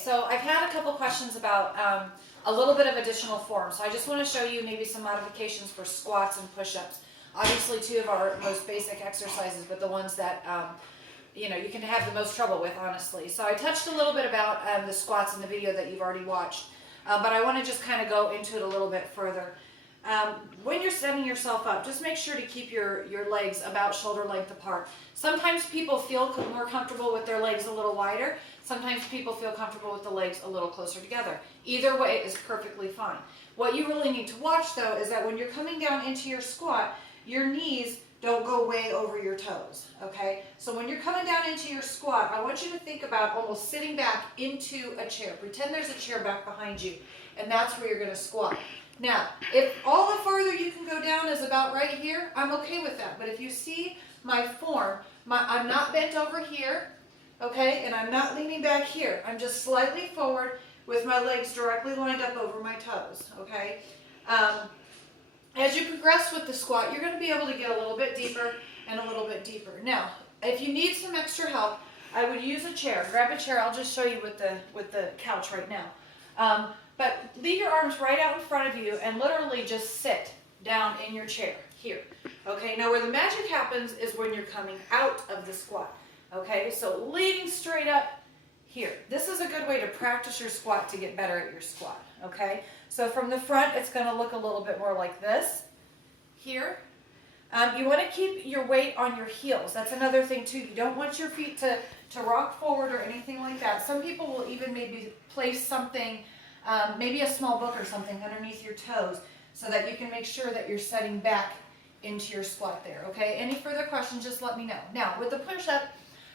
so I've had a couple questions about a little bit of additional form. So I just want to show you maybe some modifications for squats and push-ups. Obviously, two of our most basic exercises, but the ones that you can have the most trouble with, honestly. So I touched a little bit about the squats in the video that you've already watched, but I want to just kind of go into it a little bit further. When you're setting yourself up, just make sure to keep your legs about shoulder length apart. Sometimes people feel more comfortable with their legs a little wider. Sometimes people feel comfortable with the legs a little closer together. Either way is perfectly fine. What you really need to watch, though, is that when you're coming down into your squat, your knees don't go way over your toes, okay? So when you're coming down into your squat, I want you to think about almost sitting back into a chair. Pretend there's a chair back behind you, and that's where you're going to squat. Now, if all the further you can go down is about right here, I'm okay with that. But if you see my form, I'm not bent over here, okay, and I'm not leaning back here. I'm just slightly forward with my legs directly lined up over my toes, okay? As you progress with the squat, you're going to be able to get a little bit deeper and a little bit deeper. Now, if you need some extra help, I would use a chair. Grab a chair. I'll just show you with the couch right now. But leave your arms right out in front of you and literally just sit down in your chair here. Okay, now where the magic happens is when you're coming out of the squat. Okay, so leaning straight up here. This is a good way to practice your squat to get better at your squat. Okay, so from the front, it's going to look a little bit more like this here. You want to keep your weight on your heels. That's another thing too. You don't want your feet to rock forward or anything like that. Some people will even maybe place something, maybe a small book or something underneath your toes so that you can make sure that you're setting back into your squat there, okay? Any further questions, just let me know. Now, with the push-up,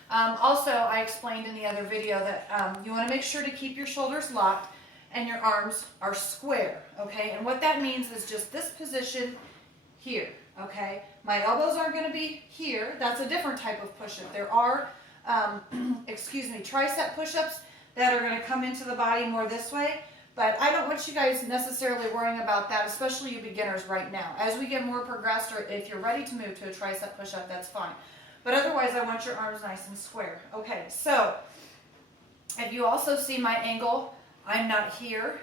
also I explained in the other video that you want to make sure to keep your shoulders locked and your arms are square, okay? And what that means is just this position here, okay? My elbows aren't going to be here. That's a different type of push-up. There are, tricep push-ups that are going to come into the body more this way. But I don't want you guys necessarily worrying about that, especially you beginners right now. As we get more progressed, or if you're ready to move to a tricep push-up, that's fine. But otherwise, I want your arms nice and square. Okay, so if you also see my angle, I'm not here,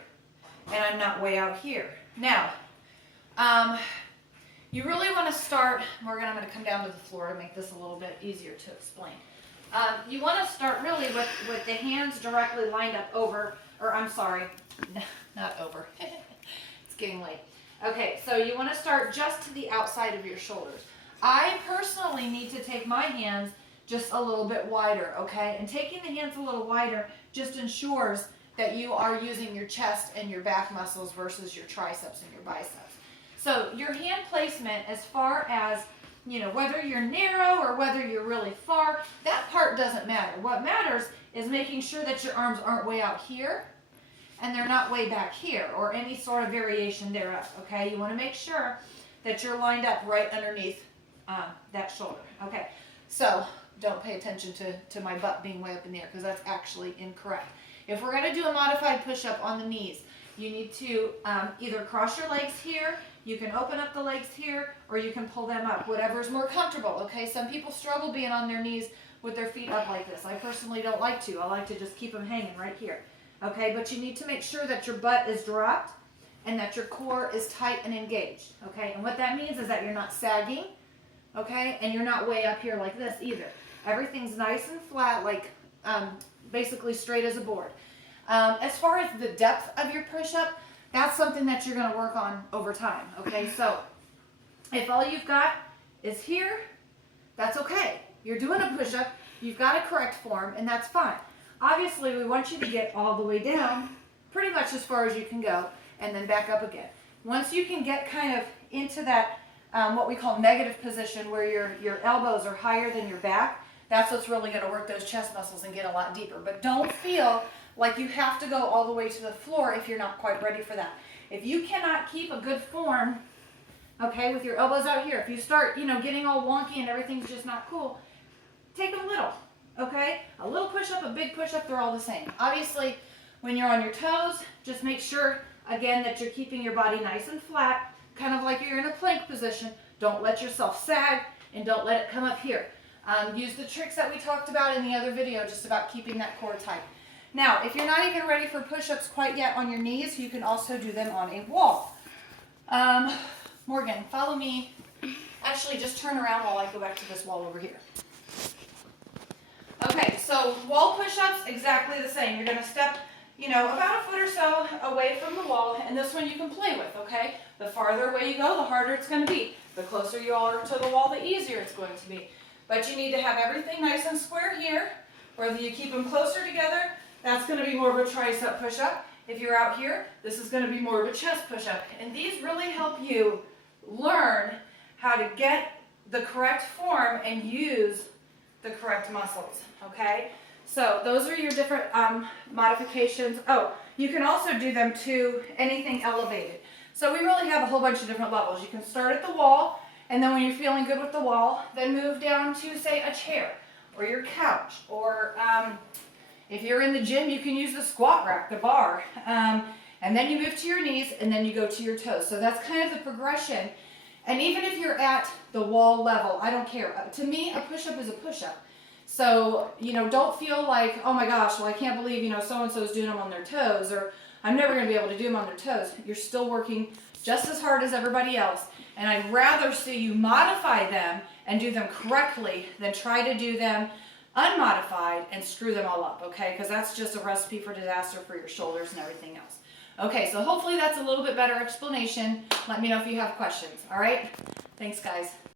and I'm not way out here. Now, you really want to start, I'm going to come down to the floor to make this a little bit easier to explain. You want to start really with the hands directly lined up over, or I'm sorry, not over. It's getting late. Okay, so you want to start just to the outside of your shoulders. I personally need to take my hands just a little bit wider, okay? And taking the hands a little wider just ensures that you are using your chest and your back muscles versus your triceps and your biceps. So your hand placement, as far as, whether you're narrow or whether you're really far, that part doesn't matter. What matters is making sure that your arms aren't way out here and they're not way back here or any sort of variation thereof, okay? You want to make sure that you're lined up right underneath that shoulder, okay? So don't pay attention to my butt being way up in the air because that's actually incorrect. If we're going to do a modified push-up on the knees, you need to either cross your legs here, you can open up the legs here, or you can pull them up, whatever is more comfortable, okay? Some people struggle being on their knees with their feet up like this. I personally don't like to. I like to just keep them hanging right here, okay? But you need to make sure that your butt is dropped and that your core is tight and engaged, okay? And what that means is that you're not sagging, okay? And you're not way up here like this either. Everything's nice and flat, like basically straight as a board. As far as the depth of your push-up, that's something that you're going to work on over time, okay? So if all you've got is here, that's okay. You're doing a push-up, you've got a correct form, and that's fine. Obviously, we want you to get all the way down, pretty much as far as you can go, and then back up again. Once you can get kind of into that, what we call negative position, where your elbows are higher than your back, that's what's really going to work those chest muscles and get a lot deeper. But don't feel like you have to go all the way to the floor if you're not quite ready for that. If you cannot keep a good form, okay, with your elbows out here, if you start, getting all wonky and everything's just not cool, take a little, okay? A little push-up, a big push-up, they're all the same. Obviously, when you're on your toes, just make sure, again, that you're keeping your body nice and flat, kind of like you're in a plank position. Don't let yourself sag, and don't let it come up here. Use the tricks that we talked about in the other video, just about keeping that core tight. Now, if you're not even ready for push-ups quite yet on your knees, you can also do them on a wall. Morgan, follow me. Actually, just turn around while I go back to this wall over here. Okay, so wall push-ups, exactly the same. You're gonna step, about a foot or so away from the wall, and this one you can play with, okay? The farther away you go, the harder it's gonna be. The closer you are to the wall, the easier it's going to be. But you need to have everything nice and square here. Whether you keep them closer together, that's gonna be more of a tricep push-up. If you're out here, this is gonna be more of a chest push-up. And these really help you learn how to get the correct form and use the correct muscles, okay? So those are your different modifications. Oh, you can also do them to anything elevated. So we really have a whole bunch of different levels. You can start at the wall, and then when you're feeling good with the wall, then move down to, say, a chair or your couch, or if you're in the gym, you can use the squat rack, the bar, and then you move to your knees, and then you go to your toes. So that's kind of the progression. And even if you're at the wall level, I don't care. To me, a push-up is a push-up. So, don't feel like, oh my gosh, well, I can't believe, so-and-so's doing them on their toes, or I'm never going to be able to do them on their toes. You're still working just as hard as everybody else. And I'd rather see you modify them and do them correctly than try to do them unmodified and screw them all up, okay? Because that's just a recipe for disaster for your shoulders and everything else. Okay, so hopefully that's a little bit better explanation. Let me know if you have questions, all right? Thanks, guys.